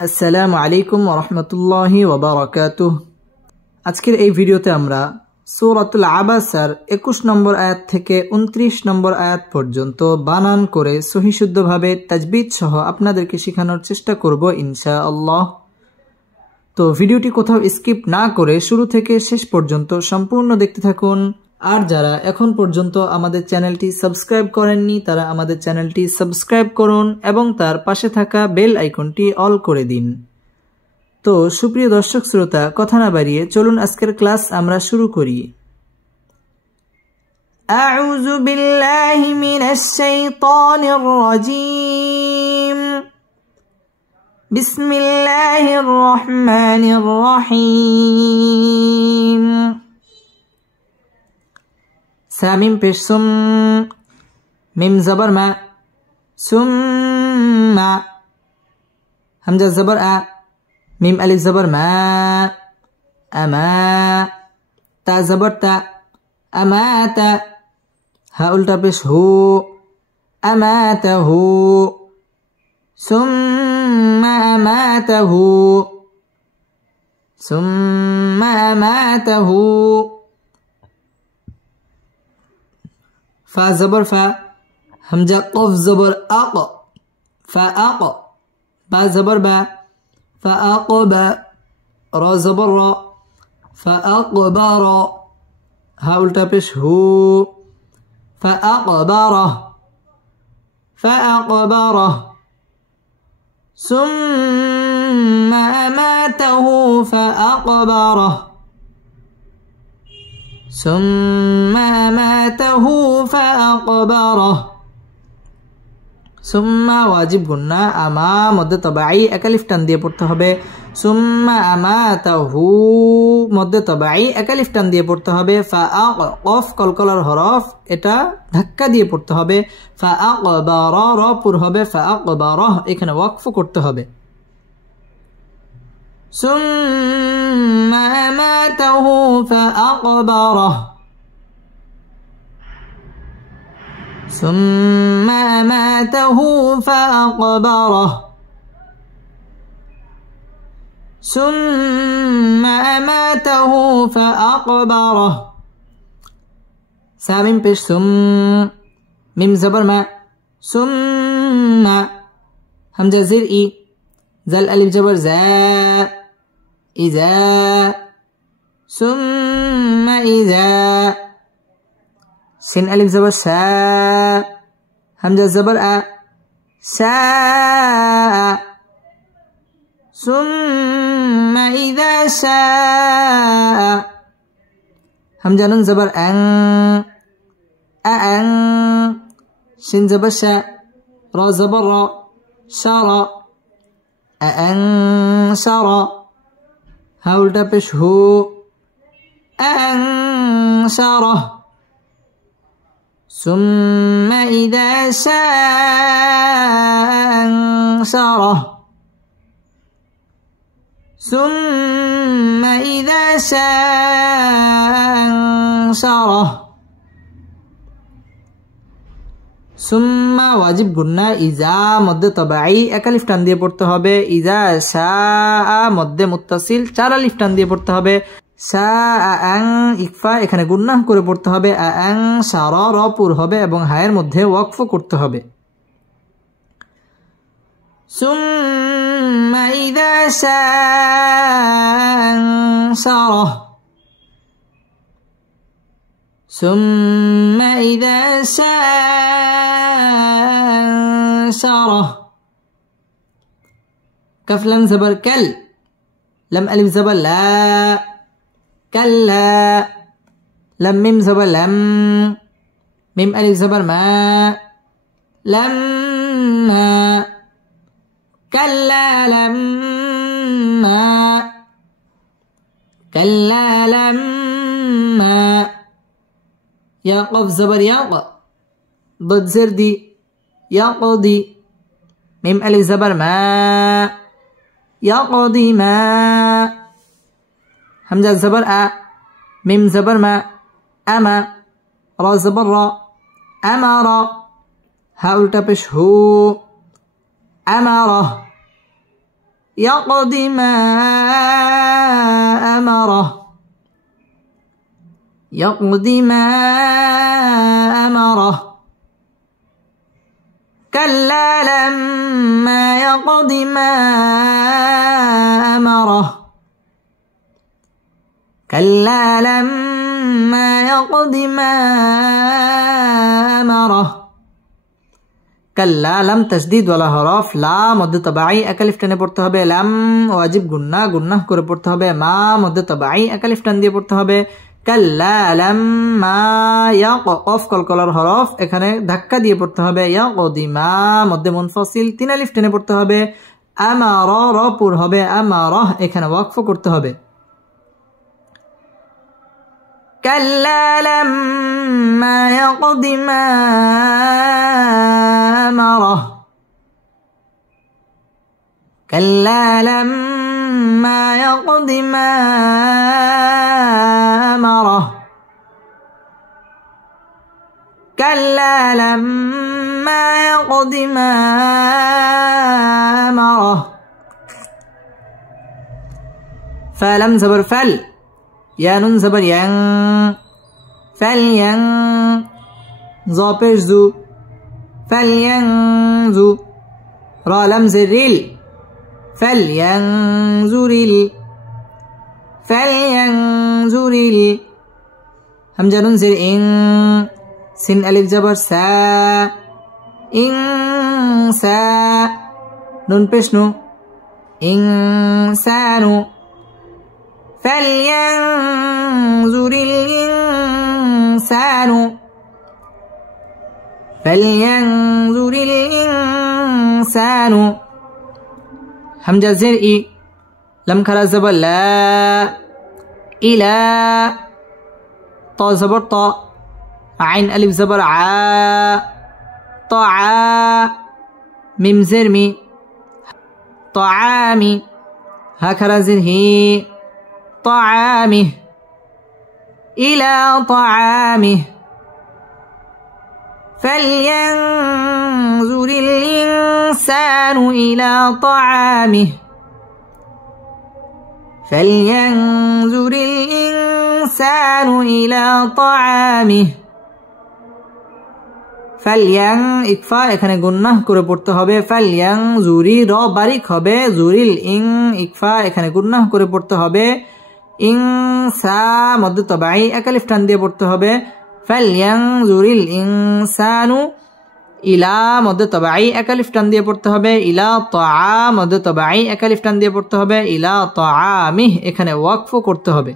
আসসালামু আলাইকুম ওয়া রাহমাতুল্লাহি ওয়া বারাকাতুহু। আজকের এই ভিডিওতে আমরা সূরাতুল আবাসার 21 নম্বর আয়াত থেকে 29 নম্বর আয়াত পর্যন্ত বানান করে সহিহ শুদ্ধভাবে তাজবিদ সহ আপনাদেরকে শেখানোর চেষ্টা করব ইনশাআল্লাহ। তো ভিডিওটি কোথাও স্কিপ না করে শুরু থেকে শেষ পর্যন্ত সম্পূর্ণ দেখতে থাকুন। আর যারা এখন পর্যন্ত আমাদের চ্যানেলটি সাবস্ক্রাইব করেননি তারা আমাদের চ্যানেলটি সাবস্ক্রাইব করুন এবং তার পাশে থাকা বেল আইকনটি অল করে দিন। তো সুপ্রিয় দর্শক শ্রোতা, কথা না বাড়িয়ে চলুন আজকের ক্লাস আমরা শুরু করি। আউযু বিল্লাহি মিনাশ শাইতানির রাজীম। বিসমিল্লাহির রহমানির রহিম। সামিম পেশ সুম, মিম জবর মা, সুম্মা। হামজা জবর আ, মিম আলিফ জবর মা, আমা। তা জবর তা, আমাতা। হা উল্টা পেশ হু, আমাতাহু। সুম্মা আমাতাহু, সুম্মা আমাতাহু। ফা জবর ফা, হামজা কফ জবর আক, ফা আক। বা জবর বা, ফা আকবা। র জবর র, ফা আকবার। হা উল্টা পেশ হু, ফা আকবার, ফা আকবার। সুম্মা আমাতাহু ফা আকবার, সুম্মা আমাতাহু ফা আকবার। সুম্মা ওয়াজিব গুন্না, আমা মধ্যে তবাই একালিফ টান দিয়ে পড়তে হবে। সুম্মা আমাতাহু মধ্যে তবাই একালিফ টান দিয়ে পড়তে হবে। ফা কফ কলকলার হরফ, এটা ধাক্কা দিয়ে পড়তে হবে। ফা আকবার, র পুর হবে। ফা আকবার, এখানে ওয়াকফ করতে হবে। সুম্মা আমাতাহু ফা আকবার, সুম্মা আমাতাহু ফা আকবার, সুম্মা আমাতাহু ফা আকবার। সামিম পেশ সুম, মিম জবর মা, সুম্মা। হামজা জির ই, জাল আলিফ জবর জা, ইজা। সুম্মা ইজা। সিন আলিফ জবর শা, হামজা জবর আ, শা। সুম্মা ইযা শা। হামজা নুন জবর আং, আং। শিন জবর শা, র জবর র, শারা। আং শারা। হা উল্টা পেশ হু, আং শারা। সুম্মা ইযা শা আনশারা, সুম্মা ইযা শা আনশারা। সুম্মা ওয়াজিব গুন্না, ইজা মধ্যে তবাই একালিফ টান দিয়ে পড়তে হবে। ইজা শাআ মধ্যে মুত্তাসিল 4 আলিফ টান দিয়ে পড়তে হবে। শাআআং ইকফা, এখানে গুন্নাহ করে পড়তে হবে। আং শারা, র পুর হবে এবং হায়ের মধ্যে ওয়াকফ করতে হবে। সুম্মা ইযা শাআ আনশারা, সুম্মা ইযা শাআ আনশারা। কাফ লাম জবর কাল, লাম আলিফ জবর লা, কাল্লা। লাম মিম জবর লাম, মিম আলিফ জবর মা, লাম্মা। কাল্লা লাম্মা, কাল্লা লাম্মা। ইয়া কফ জবর ইয়া, ضد زر دي، يقضي. ميم ألف زبر ما، يقضي ما. همزة زبر أ، ميم زبر ما، أما. را زبر را، أمر. ها উল্টা পেশ হু, أمره. يقضي ما أمره يقضي ما أمره كلا لما يقض ما أمره كلا لما يقض ما أمره কাল্লা লাম তাসদীদ ওয়ালা হরফ লা মধ্যে তাবাঈ একালিফ টেনে পড়তে হবে লাম ওয়াজিব গুন্নাহ করে পড়তে হবে মা মধ্যে তাবাঈ একালিফ টান দিয়ে পড়তে হবে কাল্লা লাম্মা ইয়াকফ কলকলার হরফ এখানে ধাক্কা দিয়ে পড়তে হবে ইয়াকদিমা মধ্যে মুনফাসিল তিন আলিফ টেনে পড়তে হবে আমারা র পুর হবে আমারা এখানে ওয়াকফ করতে হবে كلا لما يقض ما أمره كلا لما يقض ما أمره كلا لما يقض ما أمره فلم زبر فل يا نون زبر ين فلين ظا پیش زو فلينزو را لم زريل فلينزريل فلينزريل همزة نون زر إن سين ألف زبر سا إنسا نون پیش نو إنسانو فلينظر الإنسان فلينظر الإنسان همزة زرئي لم خرج زبر لا إلى طا زبر طا عين ألف زبر ع طعا ميم زرمي طعامي هكذا زرهي طعامه إلى طعامه فلينظر الإنسان إلى طعامه فلينظر الإنسان إلى طعامه ফালিয়াং ইকফা এখানে গুন্নাহ করে পড়তে হবে ফালিয়াং জুরি র বারিক হবে জুরিল ইং ইকফা এখানে গুন্নাহ করে পড়তে হবে ইং সা মধ্যে তাবাঈ একালিফ টান দিয়ে পড়তে হবে ফালিয়াং জুরিল ইনসানু ইলা মধ্যে তাবাঈ একালিফ টান দিয়ে পড়তে হবে ইলা তাআ মধ্যে তাবাঈ একালিফ টান দিয়ে পড়তে হবে ইলা তাআমিহ এখানে ওয়াকফ করতে হবে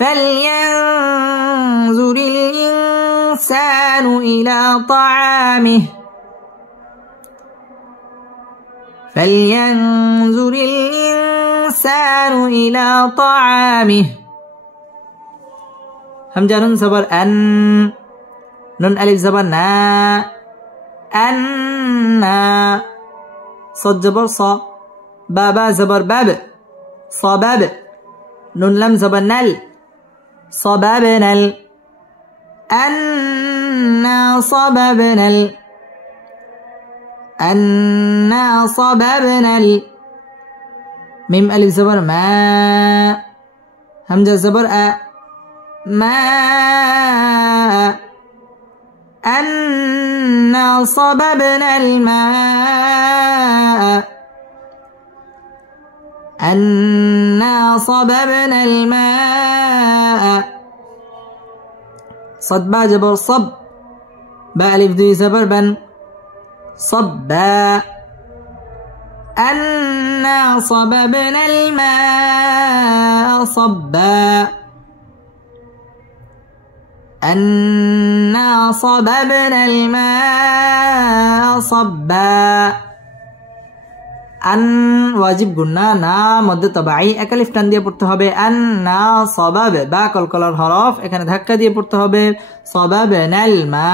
فلينظر الإنسان إلى طعامه فلينظر الإنسان إلى طعامه همزة نون زبر أن نون ألف زبر نا أنا صاد زبر صا بابا زبر باب صباب نون لم زبر نل صببنا أنا صببنا أنا صببنا ميم ألف زبر ما همزة زبر أ ما أنا صببنا الماء أنا صببنا الماء صد با جبر صب با ألف دوي زبر بن صبا أنا صببنا الماء صبا أنا صببنا الماء صبا আন ওয়াজিব গুন্না না মধ্যে তাবাঈ একালিফ টান দিয়ে পড়তে হবে আন না সবাব বা কলকলার হরফ এখানে ধাক্কা দিয়ে পড়তে হবে সবাবনাল মা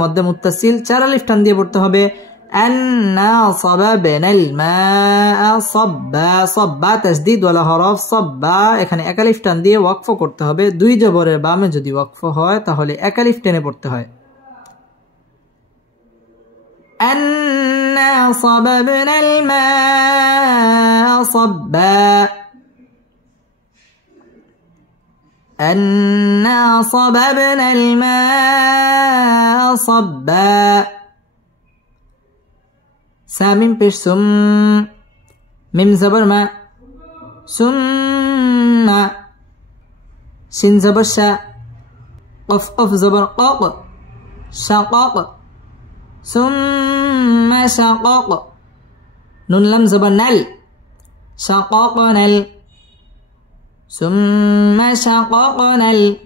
মধ্যে মুত্তাসিল চার আলিফ টান দিয়ে পড়তে হবে আন্না সবাবনাল মা সাব্বা সাব্বা তাসদীদ ওয়ালা হরফ সাব্বা এখানে একালিফ টান দিয়ে ওয়াকফ করতে হবে দুই জবরের বামে যদি ওয়াকফ হয় তাহলে একালিফ টেনে পড়তে হয় أنا صببنا الماء صبا أنا صببنا الماء صبا سامين پیش سم ميم زبر ما ثم شين زبر شا قف قف زبر قاق شقاق ثم شقاق نون لم زبر نل شقاقنا ال ثم شقاقنا ال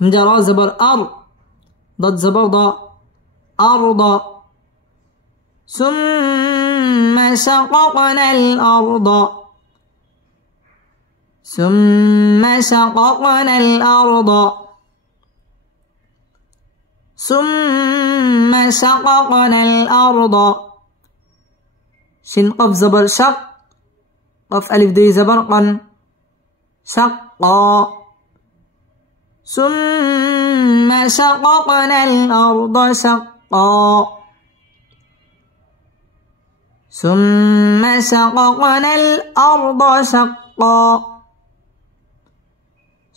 همزة را زبر أر ضد زبر ضا أرض ثم شققنا الأرض ثم شققنا الأرض ثم شققنا الأرض شين قف زبر شق قف ألف دي زبر قن شقا ثم شققنا الأرض شقا ثم شققنا الأرض شقا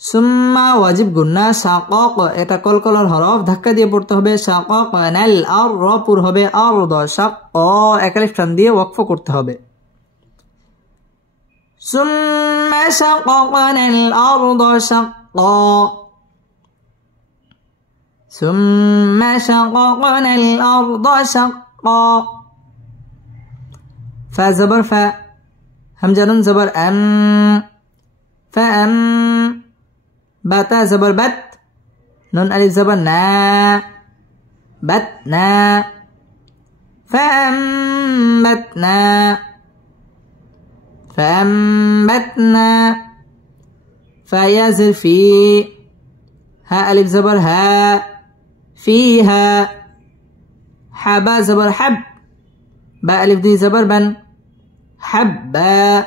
ثم वाजिब गुन्ना शाक़ाक़ এটা কলকলার হরফ ধাক্কা দিয়ে পড়তে হবে শাকাকনাল আর র পুর হবে আরদ শাক্কা একালিফ টান দিয়ে ওয়াকফ করতে হবে ثم شققنا الأرض شقا ثم شققنا الأرض شقا فا زبر فا همزة نون زبر أم فأم باتا زبر بت نون ألف زبر نا بتنا فأنبتنا فأنبتنا فيا زر في ها ألف زبر ها فيها حبا زبر حب با ألف دي زبر بن حبا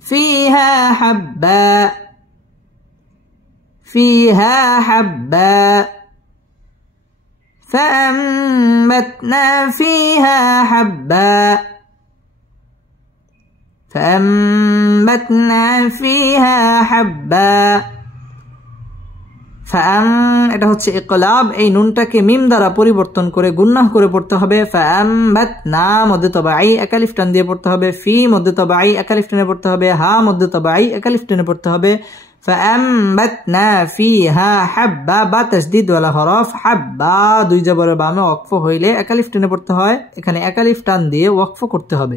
فيها حبا فيها حبا فأنبتنا فيها حبا فأنبتنا فيها حبا এটা হচ্ছে ইকলাব এই নুনটাকে মিম দ্বারা পরিবর্তন করে গুন্নাহ করে পড়তে হবে ফাআমবাতনা মধ্যে তবাই একালিফ টান দিয়ে পড়তে হবে ফি মধ্যে তবাই একালিফ টানে পড়তে হবে হা মধ্যে তবাই একালিফ টানে পড়তে হবে ফাআমবাতনা ফিহা হাব্বা বা তাসদীদ ওয়ালা হরফ হাব্বা দুই জবরের বামে ওয়াকফ হইলে একালিফ টানে পড়তে হয় এখানে একালিফ টান দিয়ে ওয়াকফ করতে হবে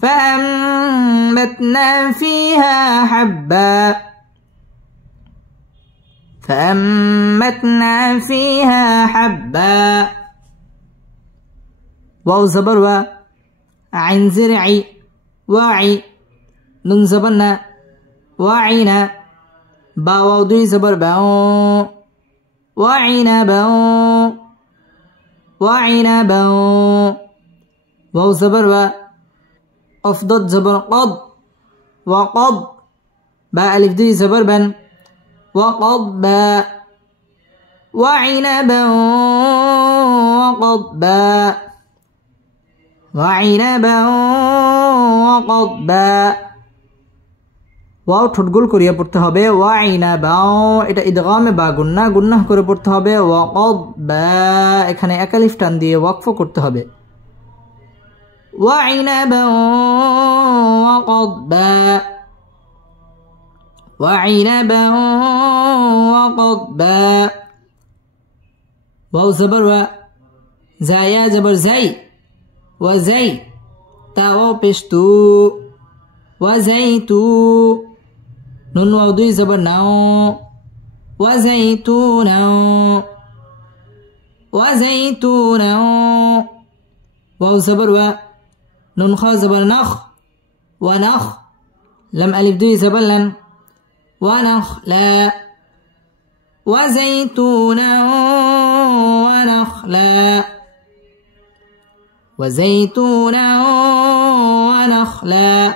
ফাআমবাতনা ফিহা হাব্বা فأنبتنا فيها حبا واو زبر و عين زرعي واعي نون زبرنا واعينا با واو دوي زبر باو واعينا باو واعينا باو واو زبر و أفضل زبر قض وقض با ألف دوي زبر بن وقضبا وعنبا وقضبا وعنبا وقضبا ওয়াও ঠোঁট গোল করিয়া পড়তে হবে ওয়াইনাবা এটা ইদগামে বা গুন্নাহ গুন্নাহ করে পড়তে হবে ওয়াকদবা এখানে একালিফ টান দিয়ে ওয়াকফ করতে হবে ওয়াইনাবা ওয়াকদবা وعنبا وقضبا واو زبر و زايا زبر زي وزي تاو بشتو وزيتو نون واو دوي زبر ناو وزيتونا وزيتونا واو زبر و نون خا زبر نخ ونخ لم ألف دوي زبر لن ونخلا وزيتونا ونخلا وزيتونا ونخلا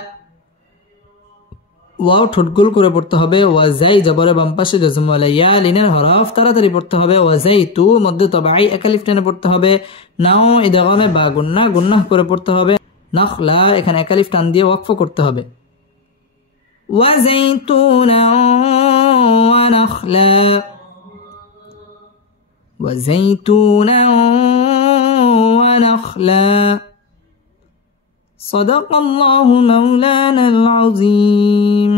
ওয়াও ঠোঁট গোল করে পড়তে হবে, ওয়াজাই জবরে বাম পাশে জজম ওয়ালা ইয়া লিনের হরফ তাড়াতাড়ি পড়তে হবে, ওয়াজাই তু মধ্যে তবাই একালিফ টেনে পড়তে হবে, নাও ইদগামে বা গুন্নাহ গুন্নাহ করে পড়তে হবে, নাখলা এখানে একালিফ টান দিয়ে ওয়াকফ করতে হবে। ওয়াজাইতুনা ওয়া নাখলা وزيتونا ونخلا صدق الله مولانا العظيم।